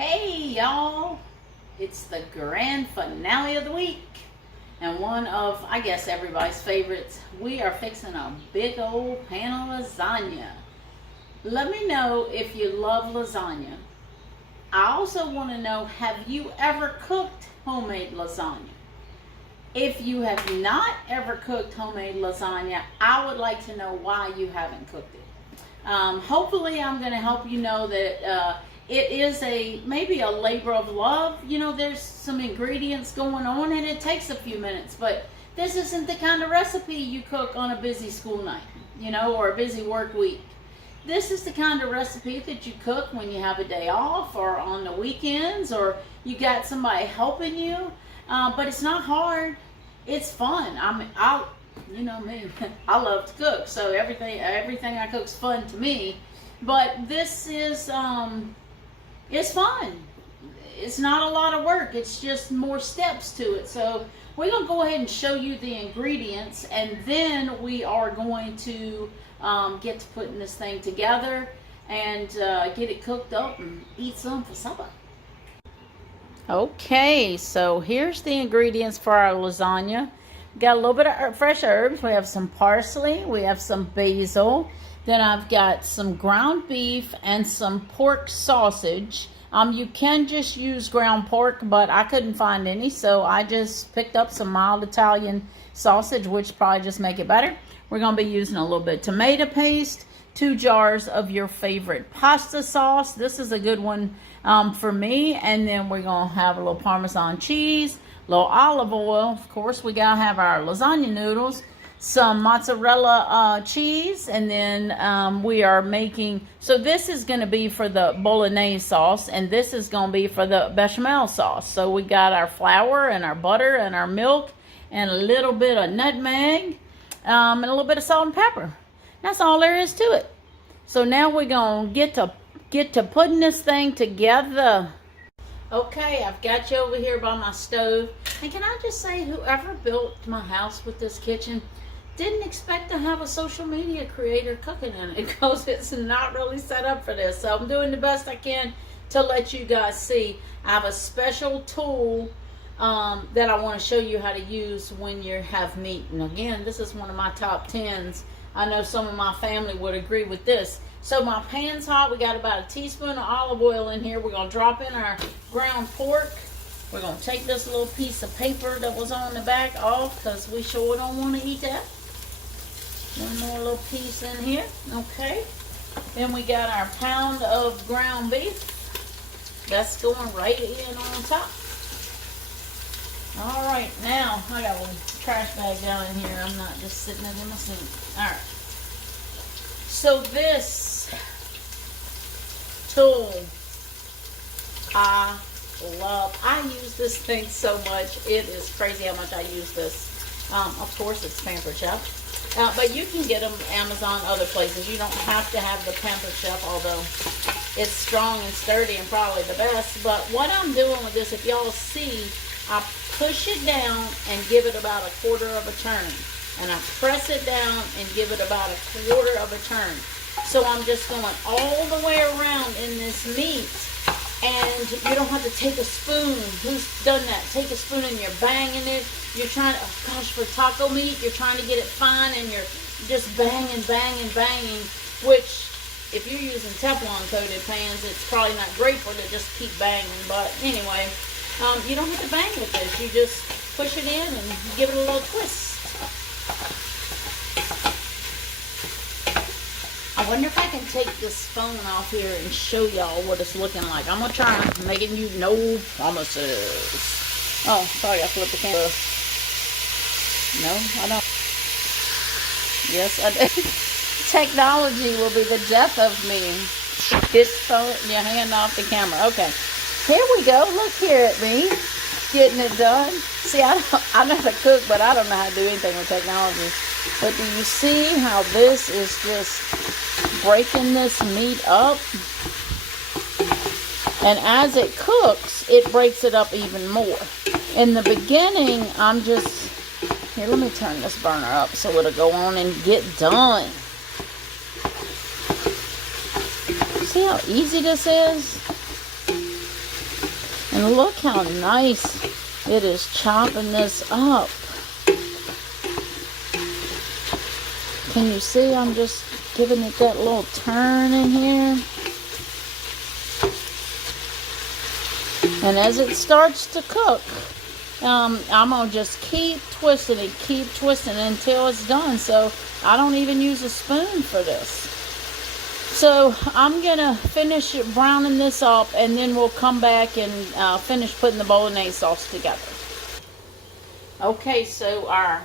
Hey y'all, it's the grand finale of the week and one of, I guess, everybody's favorites. We are fixing a big old pan of lasagna. Let me know if you love lasagna. I also want to know, have you ever cooked homemade lasagna? If you have not ever cooked homemade lasagna, I would like to know why you haven't cooked it. Hopefully I'm going to help you know that it is maybe a labor of love. You know, there's some ingredients going on and it takes a few minutes, but this isn't the kind of recipe you cook on a busy school night, you know, or a busy work week. This is the kind of recipe that you cook when you have a day off or on the weekends, or you got somebody helping you. But it's not hard. It's fun. You know me, I love to cook, so everything I cook's fun to me. But this is it's fun. It's not a lot of work. It's just more steps to it. So we're gonna go ahead and show you the ingredients, and then we are going to get to putting this thing together and get it cooked up and eat some for supper. Okay, so here's the ingredients for our lasagna. Got a little bit of fresh herbs. We have some parsley. We have some basil. Then I've got some ground beef and some pork sausage. You can just use ground pork, but I couldn't find any, so I just picked up some mild Italian sausage, which probably just make it better. We're going to be using a little bit of tomato paste, 2 jars of your favorite pasta sauce. This is a good one for me. And then we're going to have a little Parmesan cheese, a little olive oil. Of course, we got to have our lasagna noodles, some mozzarella cheese, and then we are making, so this is going to be for the bolognese sauce, and this is going to be for the bechamel sauce. So we got our flour and our butter and our milk and a little bit of nutmeg and a little bit of salt and pepper. That's all there is to it. So now we're going to get to putting this thing together. Okay, I've got you over here by my stove. And can I just say, whoever built my house with this kitchen didn't expect to have a social media creator cooking in it, because it's not really set up for this. So I'm doing the best I can to let you guys see. I have a special tool that I want to show you how to use when you have meat. And again, this is one of my top 10s. I know some of my family would agree with this. So my pan's hot. We got about a teaspoon of olive oil in here. We're going to drop in our ground pork. We're going to take this little piece of paper that was on the back off, because we sure don't want to eat that. One more little piece in here. Okay. Then we got our pound of ground beef. That's going right in on top. All right, now I got a little trash bag down in here. I'm not just sitting it in my sink. All right. So this tool, I use this thing so much. It is crazy how much I use this. Of course, it's Pampered Chef. But you can get them Amazon, other places. You don't have to have the Pampered Chef, although it's strong and sturdy and probably the best. But what I'm doing with this, if y'all see, I push it down and give it about a quarter of a turn. And I press it down and give it about a quarter of a turn. So I'm just going all the way around in this meat. And you don't have to take a spoon. Who's done that? Take a spoon and you're banging it. You're trying to, oh gosh, for taco meat, you're trying to get it fine and you're just banging, which if you're using Teflon coated pans, it's probably not great for it to just keep banging. But anyway, you don't have to bang with this. You just push it in and give it a little twist. I wonder if I can take this phone off here and show y'all what it's looking like. I'm going to try making you no promises. Oh, sorry, I flipped the camera. No, I don't. Yes, I do. Technology will be the death of me. This phone, your hand off the camera. Okay, here we go. Look here at me, getting it done. See, I know how to cook, but I don't know how to do anything with technology. But do you see how this is just breaking this meat up? And as it cooks, it breaks it up even more. In the beginning, I'm just, here, let me turn this burner up so it'll go on and get done. See how easy this is? And look how nice it is chopping this up. Can you see I'm just giving it that little turn in here? And as it starts to cook, I'm going to just keep twisting it until it's done. So I don't even use a spoon for this. So I'm going to finish browning this up, and then we'll come back and finish putting the bolognese sauce together. Okay, so our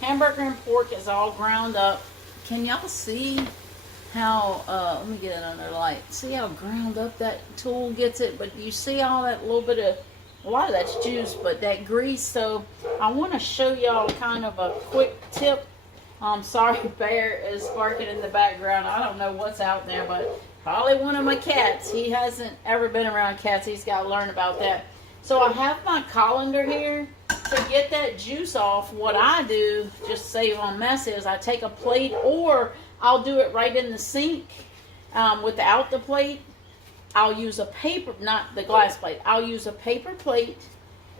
hamburger and pork is all ground up. Can y'all see how, let me get it under light. See how ground up that tool gets it? But you see all that little bit of, a lot of that's juice, but that grease. So I want to show y'all kind of a quick tip. Sorry, Bear is barking in the background. I don't know what's out there, but probably one of my cats. He hasn't ever been around cats. He's got to learn about that. So I have my colander here. To get that juice off, what I do, just save on messes, I take a plate, or I'll do it right in the sink without the plate. I'll use a paper, not the glass plate. I'll use a paper plate,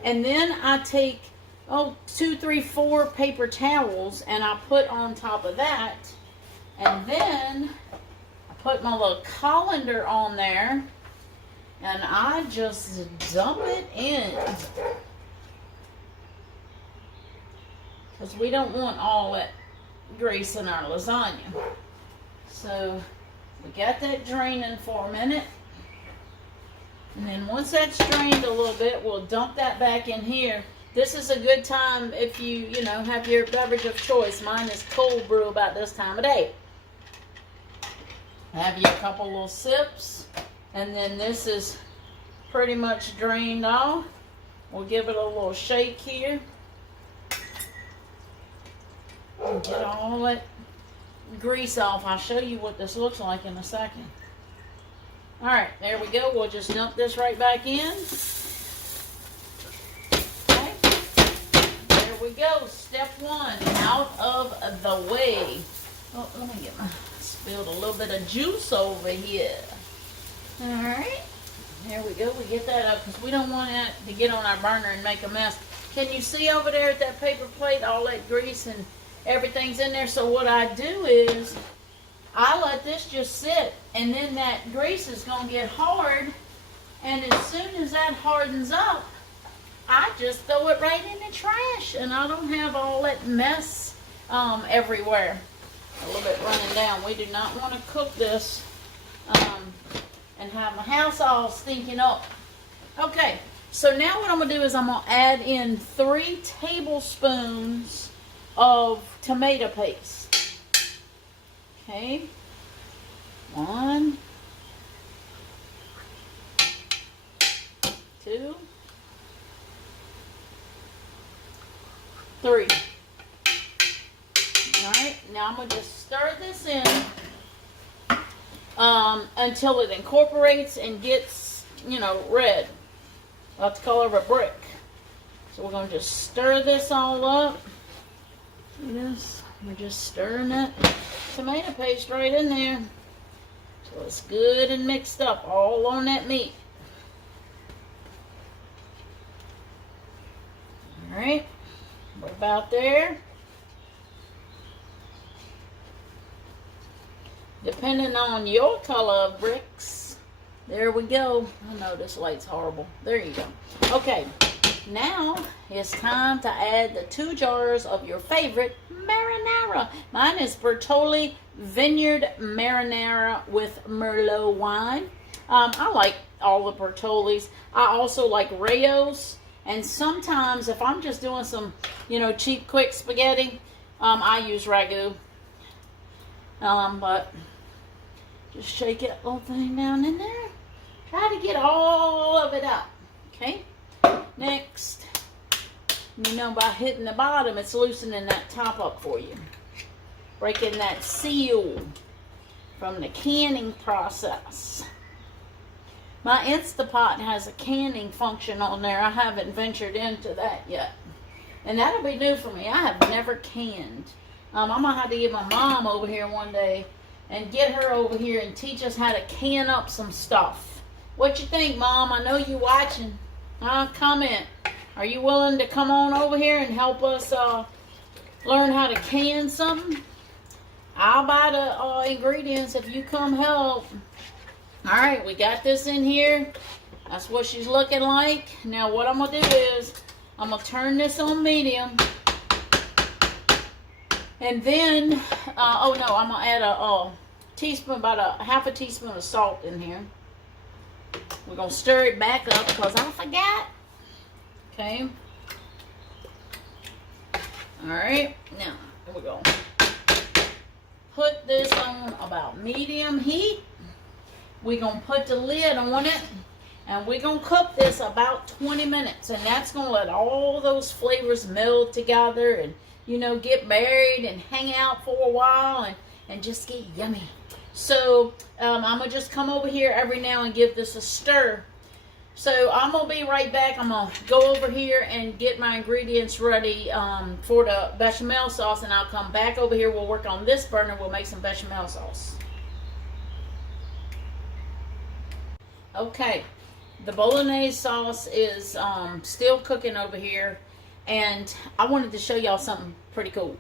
and then I take 2, 3, 4 paper towels, and I put on top of that, and then I put my little colander on there, and I just dump it in. Because we don't want all that grease in our lasagna. So we got that draining for a minute. And then once that's drained a little bit, we'll dump that back in here. This is a good time if you have your beverage of choice. Mine is cold brew about this time of day. Have you a couple little sips. And then this is pretty much drained off. We'll give it a little shake here. And get all that grease off. I'll show you what this looks like in a second. Alright, there we go. We'll just dump this right back in. Okay. There we go. Step 1, out of the way. Oh, let me get spilled a little bit of juice over here. Alright. There we go. We get that up because we don't want that to get on our burner and make a mess. Can you see over there at that paper plate all that grease and everything's in there? So what I do is I let this just sit, and then that grease is going to get hard, and as soon as that hardens up, I just throw it right in the trash, and I don't have all that mess everywhere. A little bit running down. We do not want to cook this and have my house all stinking up. Okay, so now what I'm going to do is I'm going to add in 3 tablespoons of tomato paste. Okay, 1, 2, 3. Alright, now I'm going to just stir this in until it incorporates and gets, red. About the color of a brick. So we're going to just stir this all up. See this? We're just stirring that tomato paste right in there. So it's good and mixed up all on that meat. Alright. We're about there. Depending on your color of bricks. There we go. I know this light's horrible. There you go. Okay. Now it's time to add the 2 jars of your favorite marinara. Mine is Bertolli Vineyard Marinara with Merlot wine. I like all the Bertollis. I also like Rayos. And sometimes if I'm just doing some, cheap, quick spaghetti, I use Ragu. But just shake that little thing down in there. Try to get all of it out. Okay? Next, by hitting the bottom, it's loosening that top up for you. Breaking that seal from the canning process. My Instapot has a canning function on there. I haven't ventured into that yet. And that'll be new for me. I have never canned. I'm going to have to get my mom over here one day and get her over here and teach us how to can up some stuff. What you think, Mom? I know you watching. Comment. Are you willing to come on over here and help us learn how to can something? I'll buy the ingredients if you come help. All right, we got this in here. That's what she's looking like. Now what I'm going to do is I'm going to turn this on medium. And then, oh no, I'm going to add a teaspoon, about a half a teaspoon of salt in here. We're going to stir it back up because I forgot. Okay. All right. Now, here we go. Put this on about medium heat. We're going to put the lid on it. And we're going to cook this about 20 minutes. And that's going to let all those flavors meld together and, you know, get married and hang out for a while and just get yummy. So I'm going to just come over here every now and give this a stir. So I'm going to be right back. I'm going to go over here and get my ingredients ready for the bechamel sauce. And I'll come back over here. We'll work on this burner. We'll make some bechamel sauce. Okay. The bolognese sauce is still cooking over here. And I wanted to show y'all something pretty cool.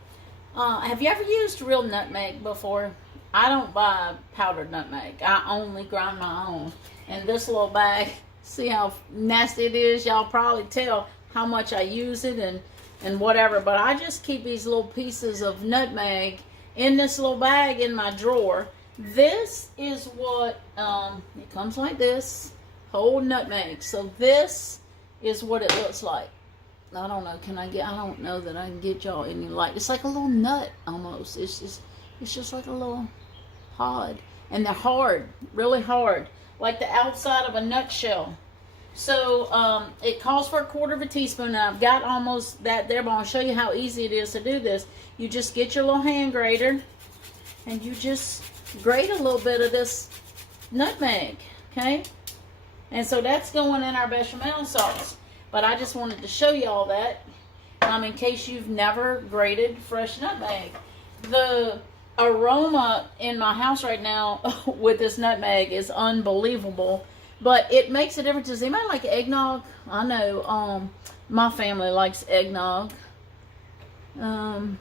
Have you ever used real nutmeg before? I don't buy powdered nutmeg. I only grind my own. And this little bag, see how nasty it is? Y'all probably tell how much I use it and whatever. But I just keep these little pieces of nutmeg in this little bag in my drawer. This is what, it comes like this, whole nutmeg. So this is what it looks like. I don't know, I don't know that I can get y'all any light. It's like a little nut almost. It's just like a little pod. And they're hard, really hard, like the outside of a nutshell. So it calls for 1/4 teaspoon. Now I've got almost that there, but I'll show you how easy it is to do this. You just get your little hand grater and you just grate a little bit of this nutmeg, okay? And so that's going in our bechamel sauce. But I just wanted to show you all that in case you've never grated fresh nutmeg. The aroma in my house right now with this nutmeg is unbelievable. But it makes a difference. Does anybody like eggnog? I know my family likes eggnog. But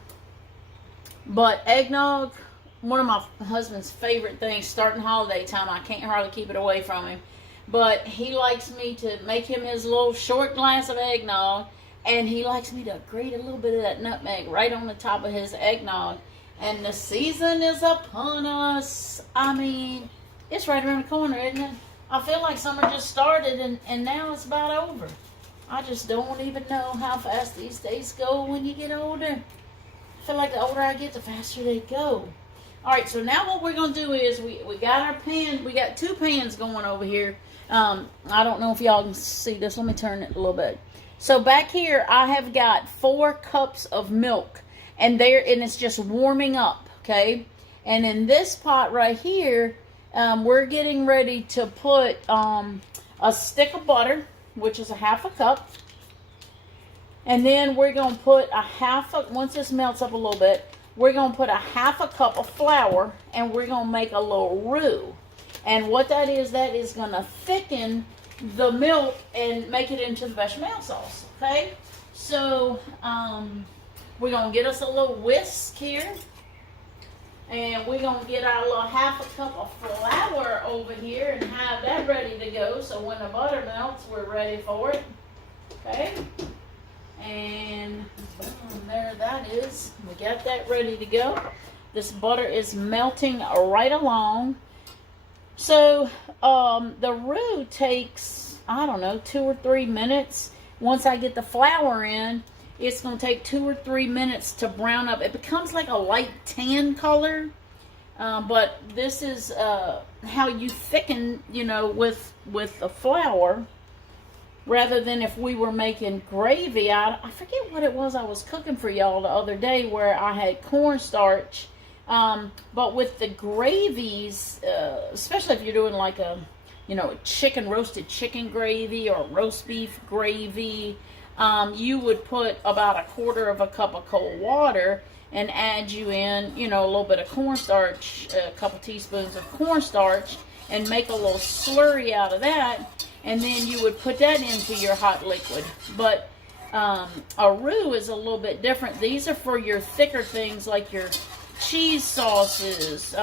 eggnog, one of my husband's favorite things, starting holiday time. I can't hardly keep it away from him. But he likes me to make him his little short glass of eggnog. And he likes me to grate a little bit of that nutmeg right on the top of his eggnog. And the season is upon us. I mean, it's right around the corner, isn't it? I feel like summer just started and now it's about over. I just don't even know how fast these days go when you get older. I feel like the older I get, the faster they go. All right, so now what we're going to do is we got our pan. We got 2 pans going over here. I don't know if y'all can see this. Let me turn it a little bit. So back here, I have got 4 cups of milk. And it's just warming up, okay? And in this pot right here, we're getting ready to put a stick of butter, which is a 1/2 cup. And then we're going to put once this melts up a little bit, we're going to put a 1/2 cup of flour, and we're going to make a little roux. And what that is going to thicken the milk and make it into the bechamel sauce, okay? So, we're going to get us a little whisk here. And we're going to get our little 1/2 cup of flour over here and have that ready to go. So when the butter melts, we're ready for it. Okay? And there that is. We got that ready to go. This butter is melting right along. So the roux takes, I don't know, 2 or 3 minutes. Once I get the flour in, it's going to take 2 or 3 minutes to brown up. It becomes like a light tan color. But this is how you thicken, you know, with the flour. Rather than if we were making gravy. I forget what it was I was cooking for y'all the other day where I had cornstarch. But with the gravies, especially if you're doing like a roasted chicken gravy or roast beef gravy, you would put about 1/4 cup of cold water and add you in, a little bit of cornstarch, a couple teaspoons of cornstarch, and make a little slurry out of that, and then you would put that into your hot liquid. But a roux is a little bit different. These are for your thicker things like your cheese sauces.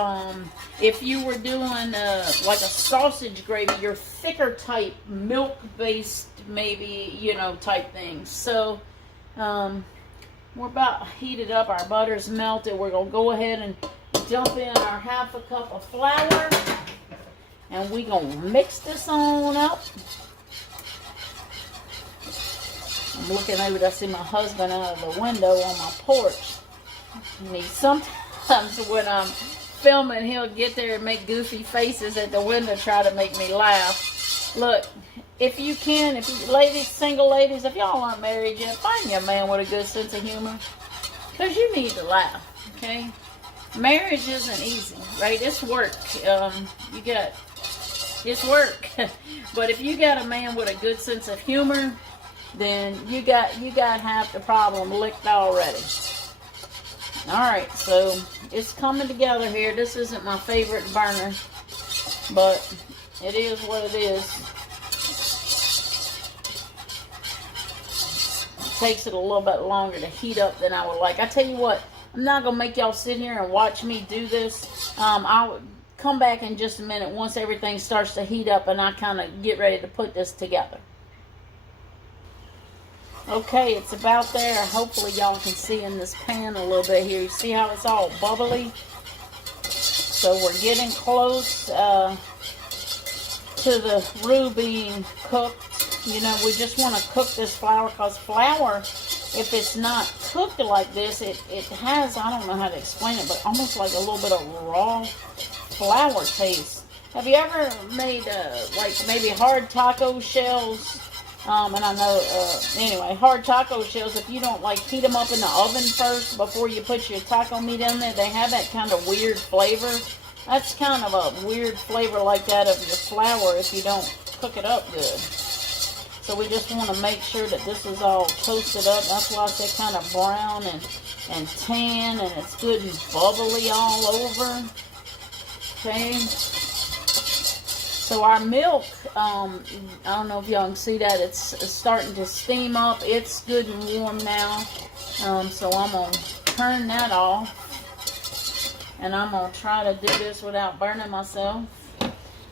If you were doing like a sausage gravy, your thicker type milk-based maybe, you know, type things. So we're about heated up. Our butter's melted. We're gonna go ahead and dump in our half a cup of flour, and we're gonna mix this on up. I'm looking over, I see my husband out of the window on my porch. And he sometimes when I'm filming, he'll get there and make goofy faces at the window, try to make me laugh. Look, if you can, if you ladies, single ladies, if y'all aren't married yet, find you a man with a good sense of humor. Because you need to laugh, okay? Marriage isn't easy, right? It's work. It's work. But if you got a man with a good sense of humor, then you got half the problem licked already. Alright, so it's coming together here. This isn't my favorite burner, but it is what it is. It takes it a little bit longer to heat up than I would like. I tell you what, I'm not going to make y'all sit here and watch me do this. I'll come back in just a minute once everything starts to heat up and I kind of get ready to put this together. Okay, it's about there. Hopefully y'all can see in this pan a little bit here. You see how it's all bubbly? So we're getting close to the roux being cooked. You know, we just want to cook this flour, because flour, if it's not cooked like this, it has, I don't know how to explain it, but almost like a little bit of raw flour taste. Have you ever made like maybe hard taco shells? And I know, anyway, hard taco shells, if you don't like heat them up in the oven first before you put your taco meat in there, they have that kind of weird flavor. That's kind of a weird flavor like that of your flour if you don't cook it up good. So we just want to make sure that this is all toasted up. That's why it's that kind of brown and tan, and it's good and bubbly all over. Okay. So our milk, I don't know if y'all can see that, it's starting to steam up. It's good and warm now. So I'm going to turn that off. And I'm going to try to do this without burning myself.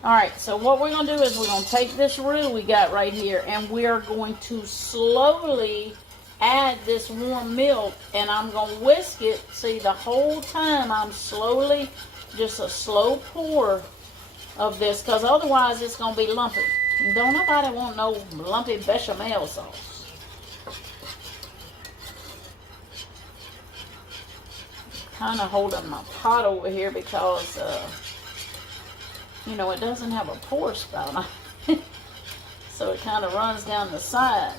Alright, so what we're going to do is we're going to take this roux we got right here, and we are going to slowly add this warm milk, and I'm going to whisk it. See, the whole time I'm slowly, just a slow pour of this, because otherwise it's going to be lumpy. And don't nobody want no lumpy bechamel sauce. Kind of holding my pot over here because, you know, it doesn't have a pour spout on it. So it kind of runs down the side.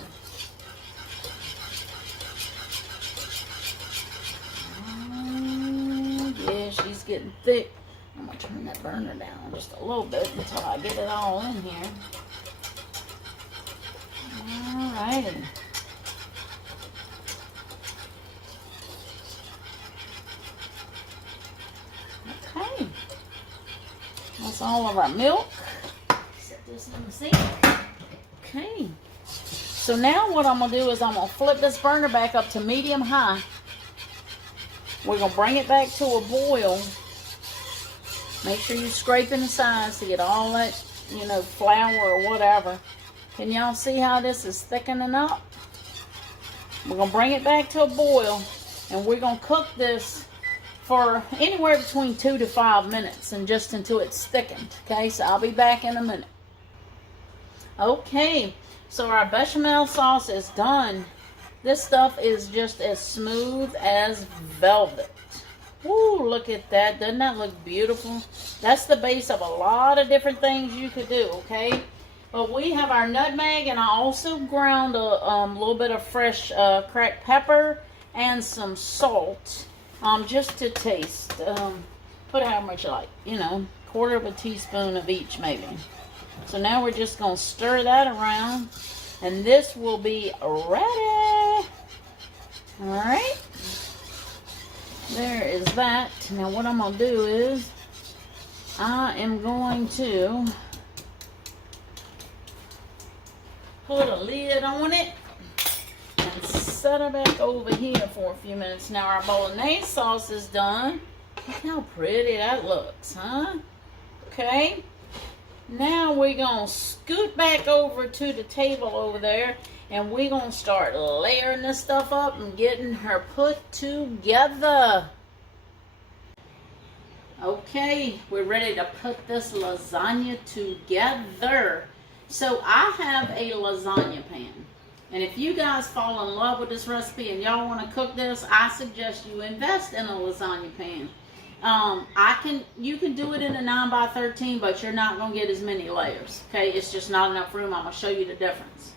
Yeah, she's getting thick. I'm going to turn that burner down just a little bit until I get it all in here. Alrighty. Okay. That's all of our milk. Set this in the sink. Okay. So now what I'm going to do is I'm going to flip this burner back up to medium high. We're going to bring it back to a boil. Make sure you're scraping the sides to get all that, you know, flour or whatever. Can y'all see how this is thickening up? We're going to bring it back to a boil, and we're going to cook this for anywhere between 2 to 5 minutes, and just until it's thickened. Okay, so I'll be back in a minute. Okay, so our bechamel sauce is done. This stuff is just as smooth as velvet. Woo, look at that. Doesn't that look beautiful? That's the base of a lot of different things you could do, okay? But we have our nutmeg, and I also ground a little bit of fresh cracked pepper and some salt, just to taste. Put how much you like, you know, 1/4 of a teaspoon of each maybe. So now we're just going to stir that around, and this will be ready. All right. There is that. Now what I'm going to do is I am going to put a lid on it and set it back over here for a few minutes. Now our bolognese sauce is done. Look how pretty that looks, huh? Okay. Now we're going to scoot back over to the table over there, and we're going to start layering this stuff up and getting her put together. Okay, we're ready to put this lasagna together. So I have a lasagna pan. And if you guys fall in love with this recipe and y'all want to cook this, I suggest you invest in a lasagna pan. You can do it in a 9x13, but you're not going to get as many layers. Okay, it's just not enough room. I'm going to show you the difference.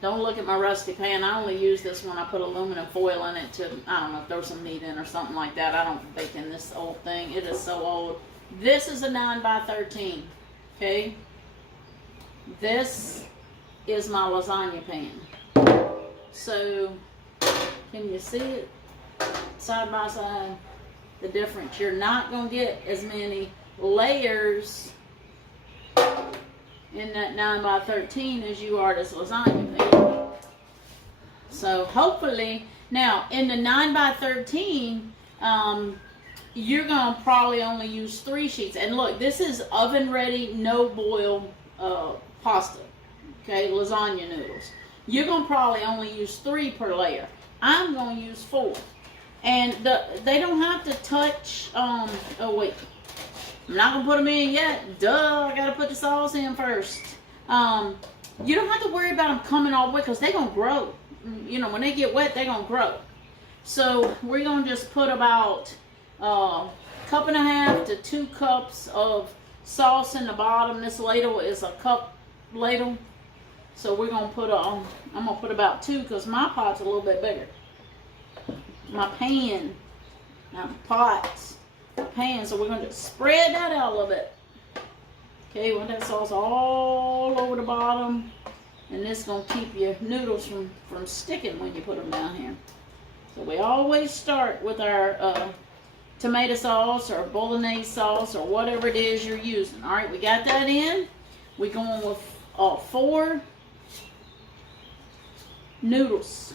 Don't look at my rusty pan. I only use this when I put aluminum foil in it to, I don't know, throw some meat in or something like that. I don't bake in this old thing. It is so old. This is a 9x13. Okay. This is my lasagna pan. So, can you see it side by side? The difference. You're not going to get as many layers in that 9x13 as you are this lasagna pan. So hopefully, now in the 9x13, you're going to probably only use 3 sheets. And look, this is oven ready, no boil pasta. Okay, lasagna noodles. You're going to probably only use 3 per layer. I'm going to use 4. And they don't have to touch, oh wait, I'm not going to put them in yet. Duh, I got to put the sauce in first. You don't have to worry about them coming all the way because they're going to grow. You know, when they get wet, they're going to grow. So we're going to just put about 1.5 cups to 2 cups of sauce in the bottom. This ladle is a cup ladle. So we're going to put, I'm going to put about 2 because my pot's a little bit bigger. My pan, not pots, pan. So we're going to just spread that out a little bit. Okay, we want that sauce all over the bottom, and this is going to keep your noodles from sticking when you put them down here. So we always start with our tomato sauce or bolognese sauce or whatever it is you're using. All right, we got that in. We're going with 4 noodles.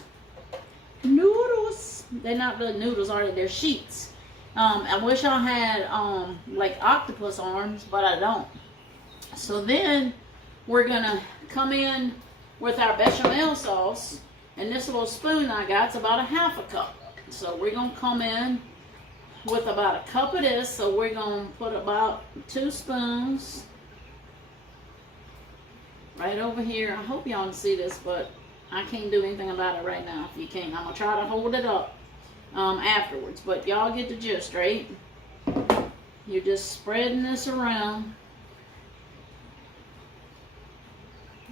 Noodles. They're not really noodles, are they? They're sheets. I wish I had like octopus arms, but I don't. So then we're gonna come in with our bechamel sauce, and this little spoon I got is about 1/2 cup. So we're gonna come in with about 1 cup of this. So we're gonna put about 2 spoons right over here. I hope y'all can see this, but I can't do anything about it right now. If you can't, I'm gonna try to hold it up afterwards, but y'all get the gist, right? You're just spreading this around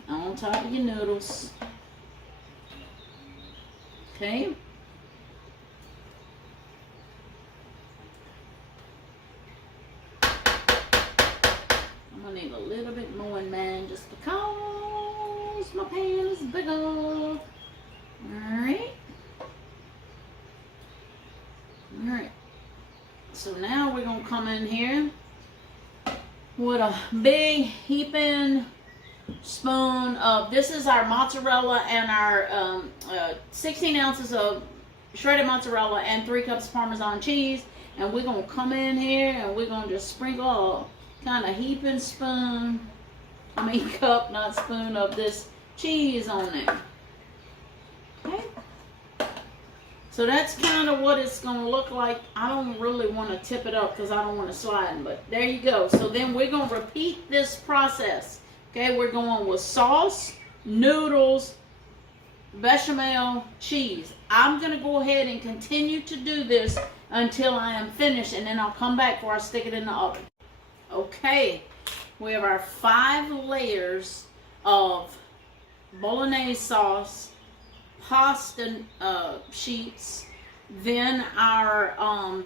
on top of your noodles. Okay. I'm gonna need a little bit more in mine just because my pan is bigger. Alright. Alright. So now we're going to come in here with a big heaping spoon of, this is our mozzarella and our 16 ounces of shredded mozzarella and 3 cups of Parmesan cheese. And we're going to come in here and we're going to just sprinkle a kind of heaping spoon, cup, not spoon, of this cheese on there. Okay. So that's kind of what it's going to look like. I don't really want to tip it up because I don't want to slide, but there you go. So then we're going to repeat this process. Okay, we're going with sauce, noodles, bechamel, cheese. I'm going to go ahead and continue to do this until I am finished, and then I'll come back before I stick it in the oven. Okay, we have our 5 layers of bolognese sauce, pasta sheets, then our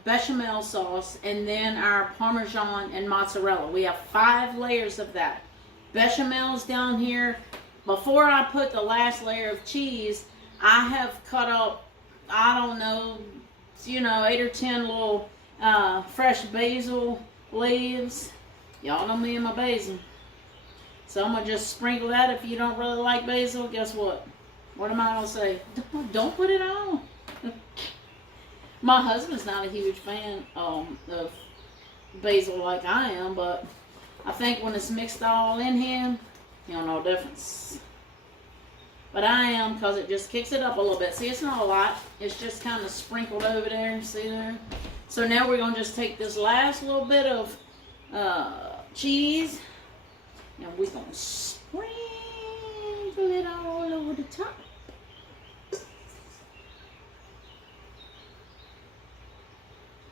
bechamel sauce, and then our Parmesan and mozzarella. We have 5 layers of that. Bechamel's down here. Before I put the last layer of cheese, I have cut up, I don't know, 8 or 10 little fresh basil leaves. Y'all know me and my basil. So I'm going to just sprinkle that. If you don't really like basil, guess what? What am I going to say? Don't put it on. My husband's not a huge fan of basil like I am, but I think when it's mixed all in here, you don't know the difference. But I am, because it just kicks it up a little bit. See, it's not a lot. It's just kind of sprinkled over there. See there? So now we're going to just take this last little bit of cheese, and we're going to sprinkle it all over the top.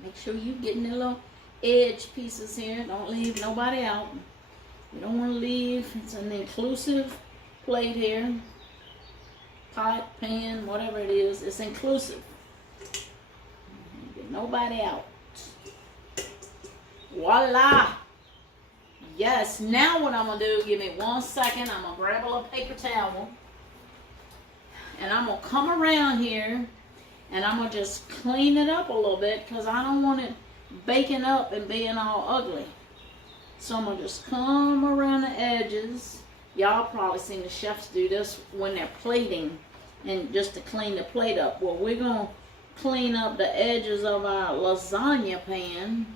Make sure you're getting the little edge pieces here. Don't leave nobody out. You don't want to leave. It's an inclusive plate here. Pot, pan, whatever it is. It's inclusive. Get nobody out. Voila. Yes. Now what I'm going to do, give me 1 second. I'm going to grab a little paper towel. And I'm going to come around here. And I'm going to just clean it up a little bit, because I don't want it baking up and being all ugly. So I'm going to just come around the edges. Y'all probably seen the chefs do this when they're plating, and just to clean the plate up. Well, we're going to clean up the edges of our lasagna pan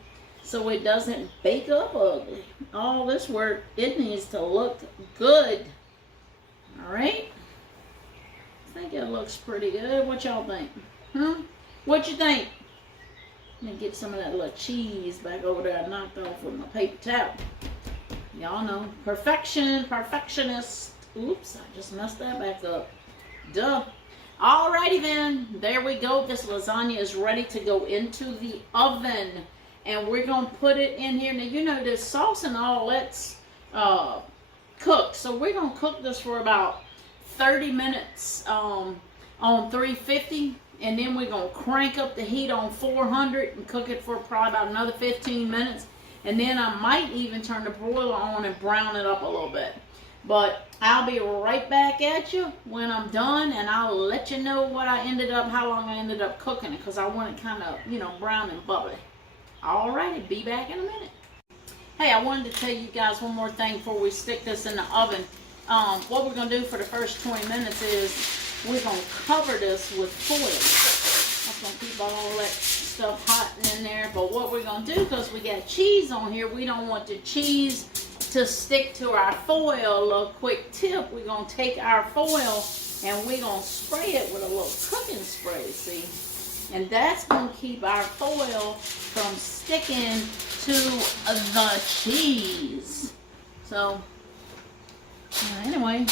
so it doesn't bake up ugly. All this work, it needs to look good. All right? I think it looks pretty good. What y'all think? What you think? Let me get some of that little cheese back over there I knocked off with my paper towel. Y'all know. Perfection, perfectionist. Oops, I just messed that back up. Duh. Alrighty then. There we go. This lasagna is ready to go into the oven. And we're going to put it in here. Now, you know, this sauce and all, let's cook. So we're going to cook this for about 30 minutes on 350. And then we're going to crank up the heat on 400 and cook it for probably about another 15 minutes. And then I might even turn the broiler on and brown it up a little bit. But I'll be right back at you when I'm done, and I'll let you know what I ended up, how long I ended up cooking it, because I want it kind of, you know, brown and bubbly. Alrighty, be back in a minute. Hey, I wanted to tell you guys one more thing before we stick this in the oven. What we're going to do for the first 20 minutes is we're going to cover this with foil. That's going to keep all that stuff hot in there. But what we're going to do, because we got cheese on here, we don't want the cheese to stick to our foil. A little quick tip, we're going to take our foil and we're going to spray it with a little cooking spray, see? And that's going to keep our foil from sticking to the cheese. So, anyway,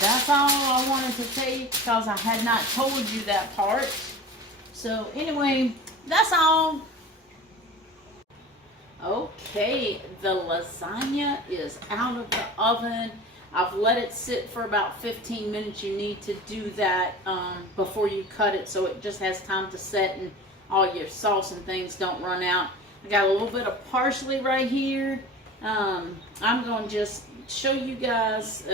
that's all I wanted to tell you, because I had not told you that part. So anyway, that's all. Okay, the lasagna is out of the oven. I've let it sit for about 15 minutes. You need to do that before you cut it, so it just has time to set and all your sauce and things don't run out. I got a little bit of parsley right here. I'm going to just show you guys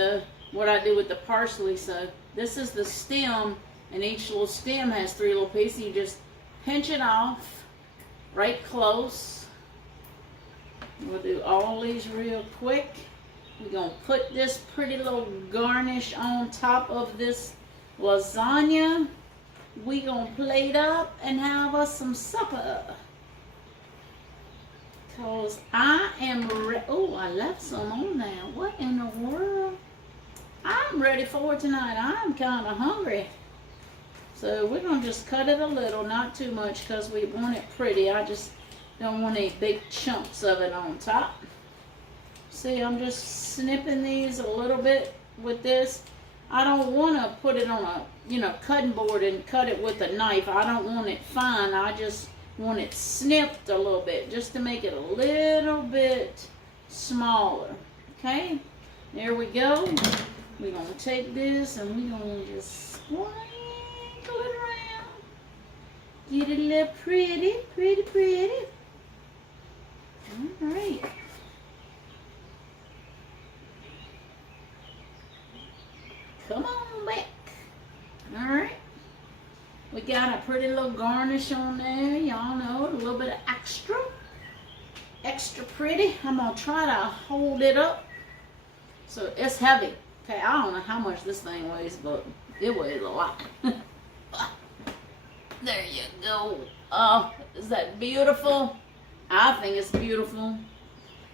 what I do with the parsley. So this is the stem, and each little stem has 3 little pieces. You just pinch it off right close. We'll do all these real quick. We're going to put this pretty little garnish on top of this lasagna. We're going to plate up and have us some supper. Because I am ready. Oh, I left some on there. What in the world? I'm ready for tonight. I'm kind of hungry. So we're going to just cut it a little, not too much, because we want it pretty. I just don't want any big chunks of it on top. See, I'm just snipping these a little bit with this. I don't want to put it on a, cutting board and cut it with a knife. I don't want it fine. I just want it snipped a little bit, just to make it a little bit smaller. Okay, there we go. We're going to take this and we're going to just sprinkle it around. Get it a little pretty, pretty, pretty. All right. Come on back. All right. We got a pretty little garnish on there. Y'all know, a little bit of extra. extra pretty. I'm going to try to hold it up. So it's heavy. Okay, I don't know how much this thing weighs, but it weighs a lot. There you go. Oh, is that beautiful? I think it's beautiful.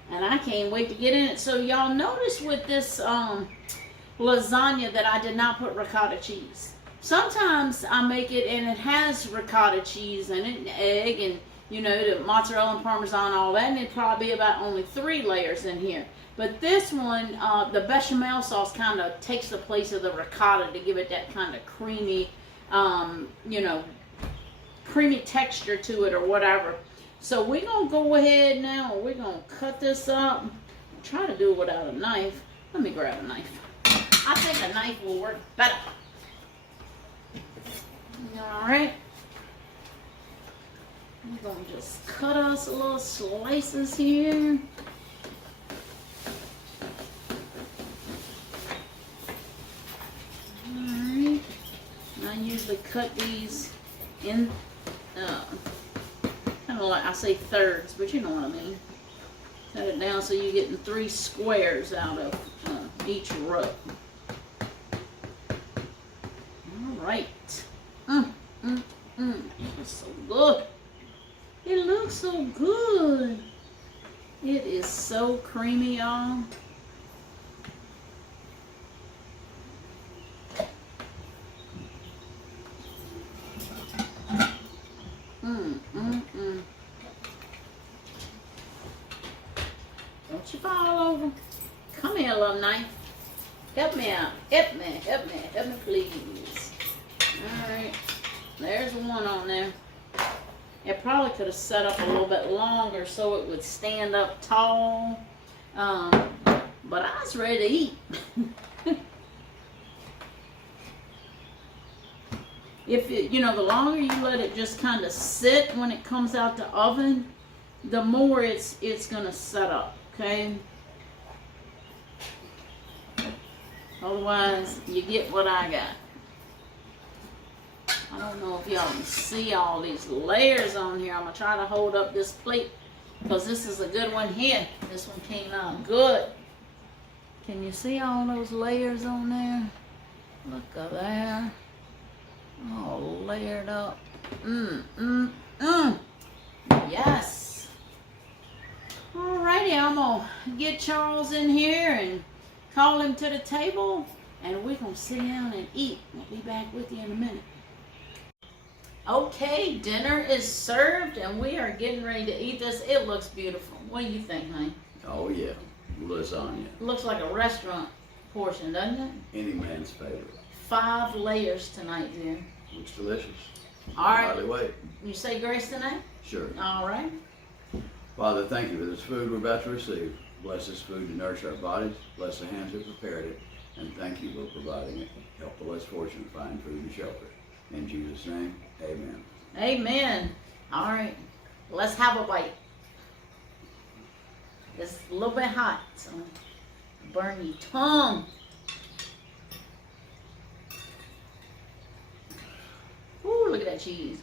And I can't wait to get in it. So y'all notice with this lasagna that I did not put ricotta cheese. Sometimes I make it and it has ricotta cheese in it, and egg, and you know, the mozzarella and parmesan, all that, and it'd probably be about only 3 layers in here. But this one, the bechamel sauce kind of takes the place of the ricotta to give it that kind of creamy, you know, creamy texture to it or whatever. So we're going to go ahead now. We're going to cut this up. Try to do it without a knife. Let me grab a knife. I think a knife will work better. Alright. We're going to just cut us a little slices here. Alright. I usually cut these in kind of like, I say thirds, but you know what I mean. Cut it down so you're getting 3 squares out of each row. Alright. It looks so good. It looks so good. It is so creamy, y'all. Don't you fall over. Come here, little knife. Help me out. Help me, please. Alright. There's one on there. It probably could have set up a little bit longer so it would stand up tall. But I was ready to eat. If it, you know, the longer you let it just kind of sit when it comes out the oven, the more it's gonna set up, okay? Otherwise, you get what I got. I don't know if y'all can see all these layers on here. I'm gonna try to hold up this plate because this is a good one here. This one came out good. Can you see all those layers on there? Look at there. All layered up. Yes. Alrighty, I'm gonna get Charles in here and call him to the table, and we're gonna sit down and eat. I'll be back with you in a minute. Okay, dinner is served, and we are getting ready to eat this. It looks beautiful. What do you think, honey? Oh yeah, lasagna. Looks like a restaurant portion, doesn't it? Any man's favorite. 5 layers tonight, dear. Looks delicious. All right. Hardly wait. You say grace tonight? Sure. All right. Father, thank you for this food we're about to receive. Bless this food to nourish our bodies. Bless the hands that prepared it. And thank you for providing it. Help the less fortunate find food and shelter. In Jesus' name, amen. Amen. All right. Let's have a bite. It's a little bit hot, so burn your tongue. Ooh, look at that cheese.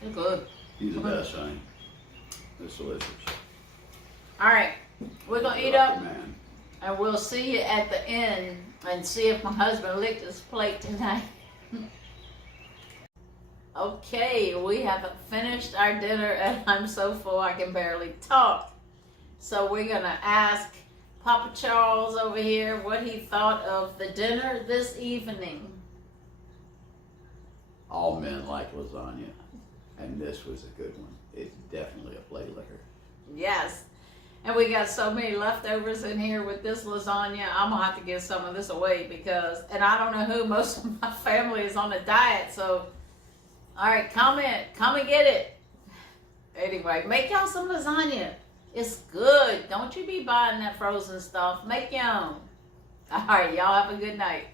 It's good. He's the best, honey. It's delicious. All right. We're going to eat up. Man. And we'll see you at the end and see if my husband licked his plate tonight. Okay, we have finished our dinner and I'm so full I can barely talk. So we're going to ask Papa Charles over here what he thought of the dinner this evening. All men like lasagna. And this was a good one. It's definitely a plate liquor. Yes. And we got so many leftovers in here with this lasagna. I'm going to have to give some of this away because, and I don't know who, most of my family is on a diet. So, all right, comment. Come and get it. Anyway, make y'all some lasagna. It's good. Don't you be buying that frozen stuff. Make your own. All right, y'all have a good night.